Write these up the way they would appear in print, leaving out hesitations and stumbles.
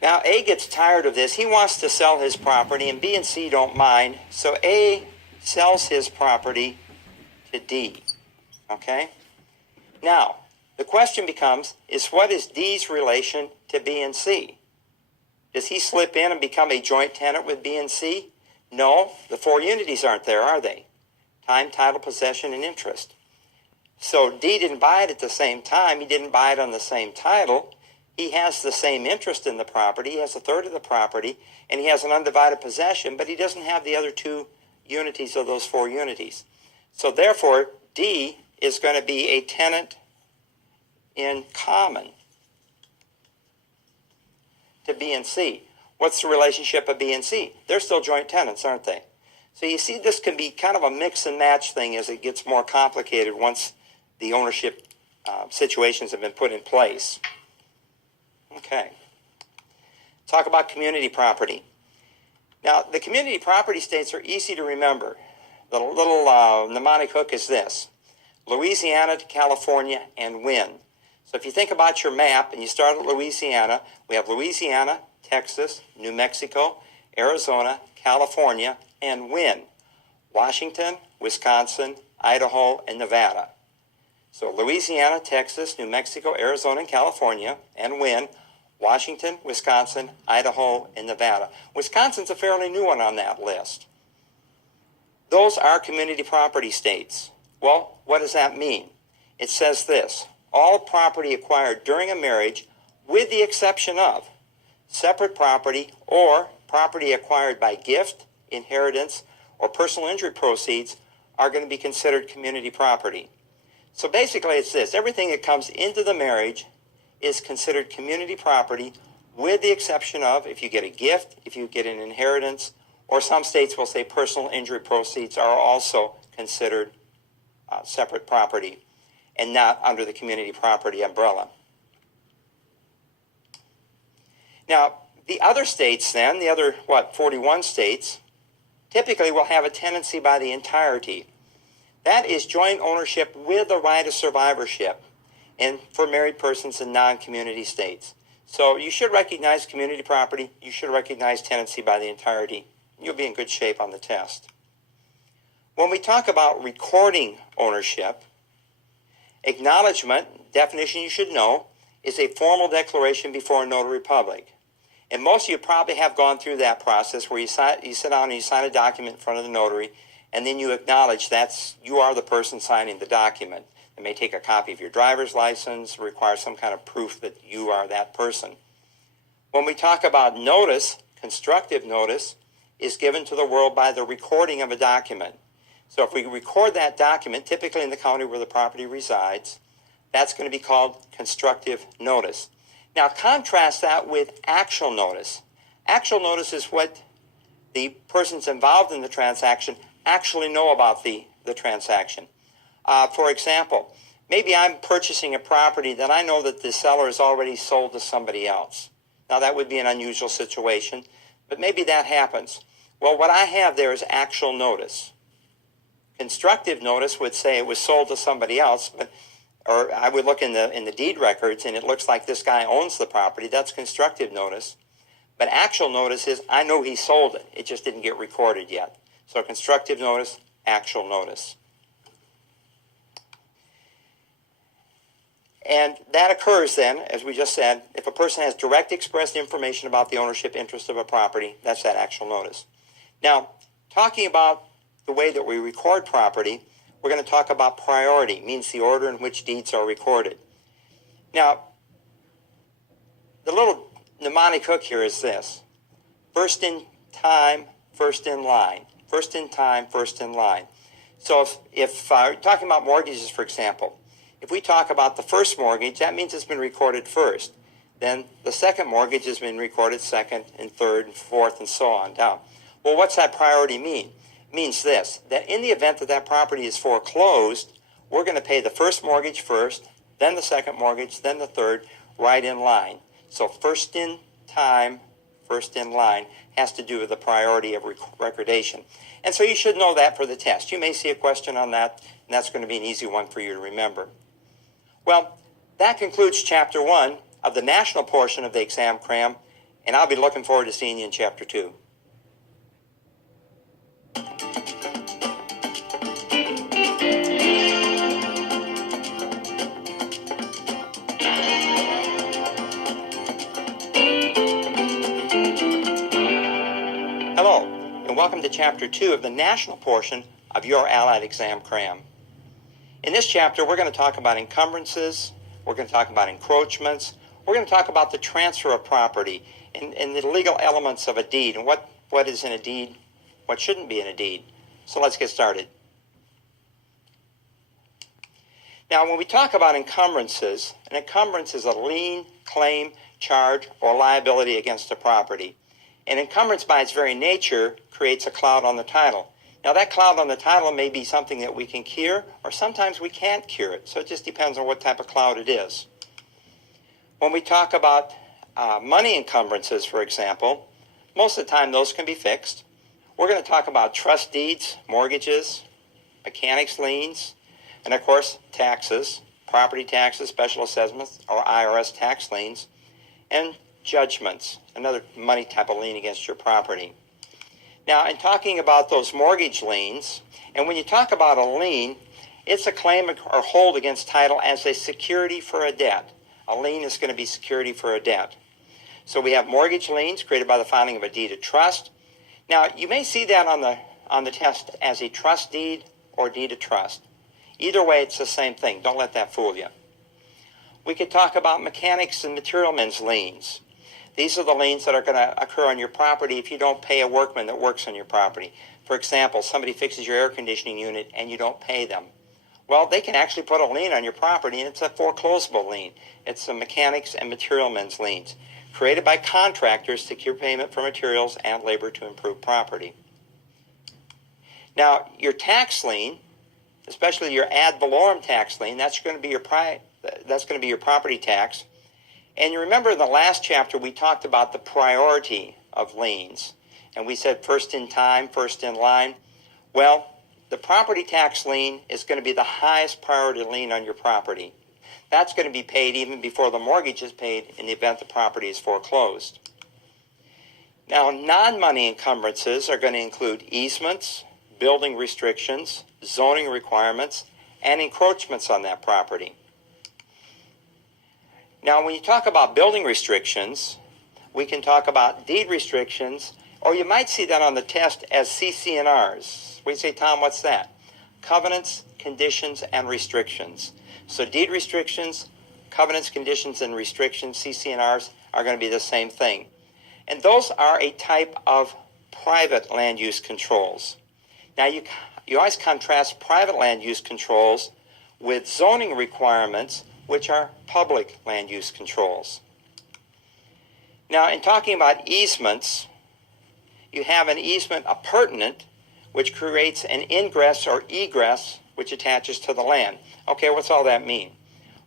Now A gets tired of this. He wants to sell his property, and B and C don't mind. So A sells his property to D. Okay? Now, the question becomes, what is D's relation to B and C? Does he slip in and become a joint tenant with B and C? No, the four unities aren't there, are they? Time, title, possession, and interest. So D didn't buy it at the same time. He didn't buy it on the same title. He has the same interest in the property. He has a third of the property, and he has an undivided possession, but he doesn't have the other two unities of those four unities. So therefore, D is going to be a tenant in common to B and C. What's the relationship of B and C? They're still joint tenants, aren't they? So you see, this can be kind of a mix and match thing as it gets more complicated once the ownership situations have been put in place. Okay. Talk about community property. Now, the community property states are easy to remember. The little mnemonic hook is this: Louisiana to California and when. So if you think about your map and you start at Louisiana, we have Louisiana, Texas, New Mexico, Arizona, California, and when. Washington, Wisconsin, Idaho, and Nevada. So Louisiana, Texas, New Mexico, Arizona, and California, and when. Washington, Wisconsin, Idaho, and Nevada. Wisconsin's a fairly new one on that list. Those are community property states. Well, what does that mean? It says this: all property acquired during a marriage, with the exception of separate property or property acquired by gift, inheritance, or personal injury proceeds, are going to be considered community property. So basically it's this: everything that comes into the marriage is considered community property, with the exception of if you get a gift, if you get an inheritance, or some states will say personal injury proceeds are also considered separate property and not under the community property umbrella. Now, the other states then, the other, 41 states, typically will have a tenancy by the entirety. That is joint ownership with the right of survivorship, and for married persons in non-community states. So you should recognize community property. You should recognize tenancy by the entirety. You'll be in good shape on the test. When we talk about recording ownership, acknowledgement, definition you should know, is a formal declaration before a notary public. And most of you probably have gone through that process where you sit down and you sign a document in front of the notary, and then you acknowledge you are the person signing the document. It may take a copy of your driver's license, require some kind of proof that you are that person. When we talk about notice, constructive notice is given to the world by the recording of a document. So if we record that document, typically in the county where the property resides, that's going to be called constructive notice. Now contrast that with actual notice. Actual notice is what the persons involved in the transaction actually know about the transaction. For example, maybe I'm purchasing a property that I know that the seller has already sold to somebody else. Now that would be an unusual situation, but maybe that happens. Well, what I have there is actual notice. Constructive notice would say it was sold to somebody else, or I would look in the deed records and it looks like this guy owns the property. That's constructive notice. But actual notice is I know he sold it. It just didn't get recorded yet. So constructive notice, actual notice. And that occurs then, as we just said, if a person has direct expressed information about the ownership interest of a property, that's that actual notice. Now, talking about the way that we record property, we're going to talk about priority, means the order in which deeds are recorded. Now, the little mnemonic hook here is this: first in time, first in line. First in time, first in line. So if talking about mortgages, for example, if we talk about the first mortgage, that means it's been recorded first. Then the second mortgage has been recorded second and third and fourth and so on down. Well, what's that priority mean? It means this: that in the event that that property is foreclosed, we're going to pay the first mortgage first, then the second mortgage, then the third, right in line. So first in time, first in line has to do with the priority of recordation. And so you should know that for the test. You may see a question on that, and that's going to be an easy one for you to remember. Well, that concludes Chapter 1 of the national portion of the exam cram, And I'll be looking forward to seeing you in Chapter 2. Hello, and welcome to Chapter 2 of the national portion of your Allied Exam Cram. In this chapter, we're going to talk about encumbrances, we're going to talk about encroachments, we're going to talk about the transfer of property and the legal elements of a deed and what is in a deed, what shouldn't be in a deed. So let's get started. Now, when we talk about encumbrances, an encumbrance is a lien, claim, charge, or liability against a property. An encumbrance by its very nature creates a cloud on the title. Now that cloud on the title may be something that we can cure, or sometimes we can't cure it. So it just depends on what type of cloud it is. When we talk about money encumbrances, for example, most of the time those can be fixed. We're going to talk about trust deeds, mortgages, mechanics liens, and of course taxes, property taxes, special assessments, or IRS tax liens, and judgments, another money type of lien against your property. Now, in talking about those mortgage liens, and when you talk about a lien, it's a claim or hold against title as a security for a debt. A lien is going to be security for a debt. So we have mortgage liens created by the filing of a deed of trust. Now, you may see that on the test as a trust deed or deed of trust. Either way, it's the same thing. Don't let that fool you. We could talk about mechanics and materialmen's liens. These are the liens that are going to occur on your property if you don't pay a workman that works on your property. For example, somebody fixes your air conditioning unit and you don't pay them. Well, they can actually put a lien on your property, and it's a foreclosable lien. It's the mechanics and materialmen's liens, created by contractors to secure payment for materials and labor to improve property. Now, your tax lien, especially your ad valorem tax lien, that's going to be your property tax. And you remember in the last chapter we talked about the priority of liens. And we said first in time, first in line. Well, the property tax lien is going to be the highest priority lien on your property. That's going to be paid even before the mortgage is paid in the event the property is foreclosed. Now, non-money encumbrances are going to include easements, building restrictions, zoning requirements, and encroachments on that property. Now, when you talk about building restrictions, we can talk about deed restrictions, or you might see that on the test as CC&Rs. We say, Tom, what's that? Covenants, conditions, and restrictions. So deed restrictions, covenants, conditions, and restrictions, CC&Rs, are going to be the same thing. And those are a type of private land use controls. Now, you always contrast private land use controls with zoning requirements, which are public land use controls. Now, in talking about easements, you have an easement appurtenant, which creates an ingress or egress, which attaches to the land. Okay, what's all that mean?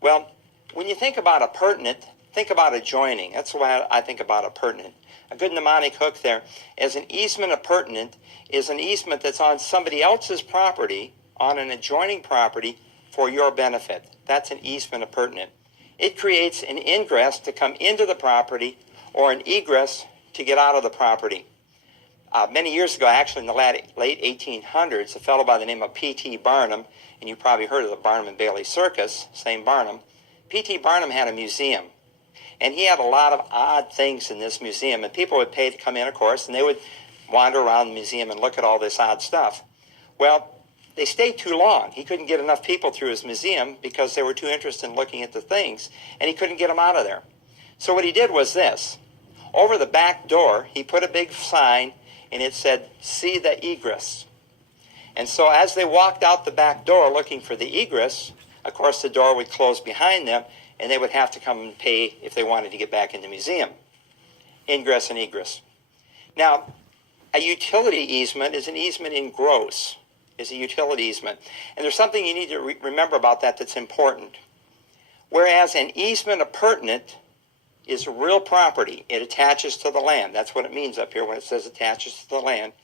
Well, when you think about appurtenant, think about adjoining. That's the way I think about appurtenant. A good mnemonic hook there is an easement appurtenant is an easement that's on somebody else's property, on an adjoining property, for your benefit. That's an easement appurtenant. It creates an ingress to come into the property or an egress to get out of the property. Many years ago, actually in the late 1800s, a fellow by the name of P.T. Barnum, and you probably heard of the Barnum and Bailey Circus, same Barnum. P.T. Barnum had a museum, and he had a lot of odd things in this museum, and people would pay to come in, of course, and they would wander around the museum and look at all this odd stuff. Well, they stayed too long. He couldn't get enough people through his museum because they were too interested in looking at the things, and he couldn't get them out of there. So what he did was this. Over the back door, he put a big sign, and it said, "See the egress." And so as they walked out the back door looking for the egress, of course the door would close behind them, and they would have to come and pay if they wanted to get back in the museum. Ingress and egress. Now, a utility easement is an easement in gross, is a utility easement. And there's something you need to remember about that that's important. Whereas an easement appurtenant is real property. It attaches to the land. That's what it means up here when it says attaches to the land.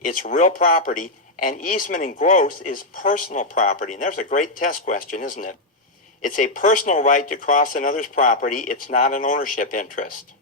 It's real property. And easement in gross is personal property. And there's a great test question, isn't it? It's a personal right to cross another's property. It's not an ownership interest.